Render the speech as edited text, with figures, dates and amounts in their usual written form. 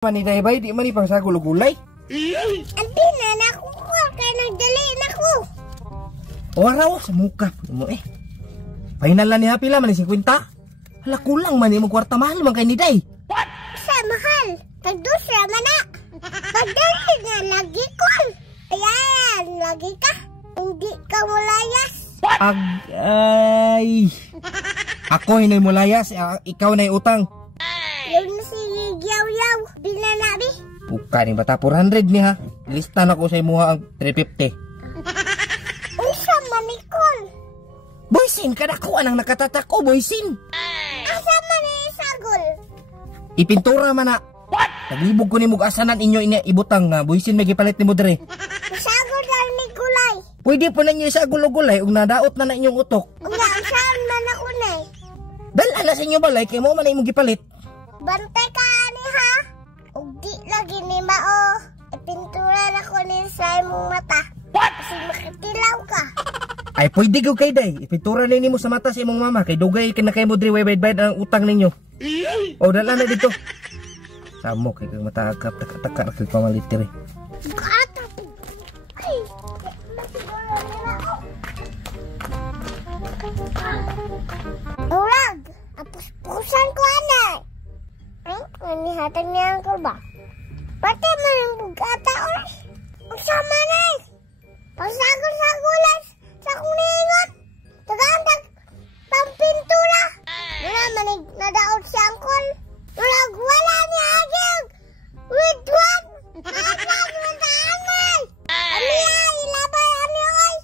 Maniday bay, di man ipang sa gulay. Ante na nakuha ka nagdali na ko. Oraw sa muka mo eh. Final na ni Happy lang man 50. Hala kulang man imong kwarta mahal man kay ni Day. Sa mahal. Tagdusra man na. Pagdali nga lagi ko. Ayan, lagi ka. Hindi ka mulayas. Ay. Ako hinay mo layas, ikaw na utang. Yung si Yaw-Yaw, binanabi. Buka ni bata 400 ni ha. Lista na ko sa imo ang 350. Unsa man ni Kon? Boysin kada ko anang nakatatako boysin. Asa man ni sagol? Ipintura man na. Naglibog ko ni mug asanan inyo ina ibutang nga boysin may gipalit nimo dire. Sagol lang ni gulay. Pwede po na inyo sa gulay ug nadaot na inyong utok. Nga saan man ako nay? Dala na sa inyo balay kay mo man na imong gipalit. Bantay ka ani ha. Ug di lagi ni mao. Ipintura na ko ni sa imong mata. Kasi makitilaw ka. Ay pwede ko kay Day. Ipintura na nimo sa mata sa imong mama kay dugay kay na kay mo diri way bayad ang utang ninyo. O dala na dito. Samo kay kag matagap taka-taka kay pamalit dire. Gata. Ay. Urag. Apus-pusan ko anay. Ay, manihatag niya ang ba? Pati man ang bugata oras. Usama na eh. Pasagol-sagulas sa kong niingot. Tagantag pampintura. Wala manig nadaot si Angkol. Wala ni Agig. Widwan. Agad mo taanay. Ami ay, ilabay ami oy.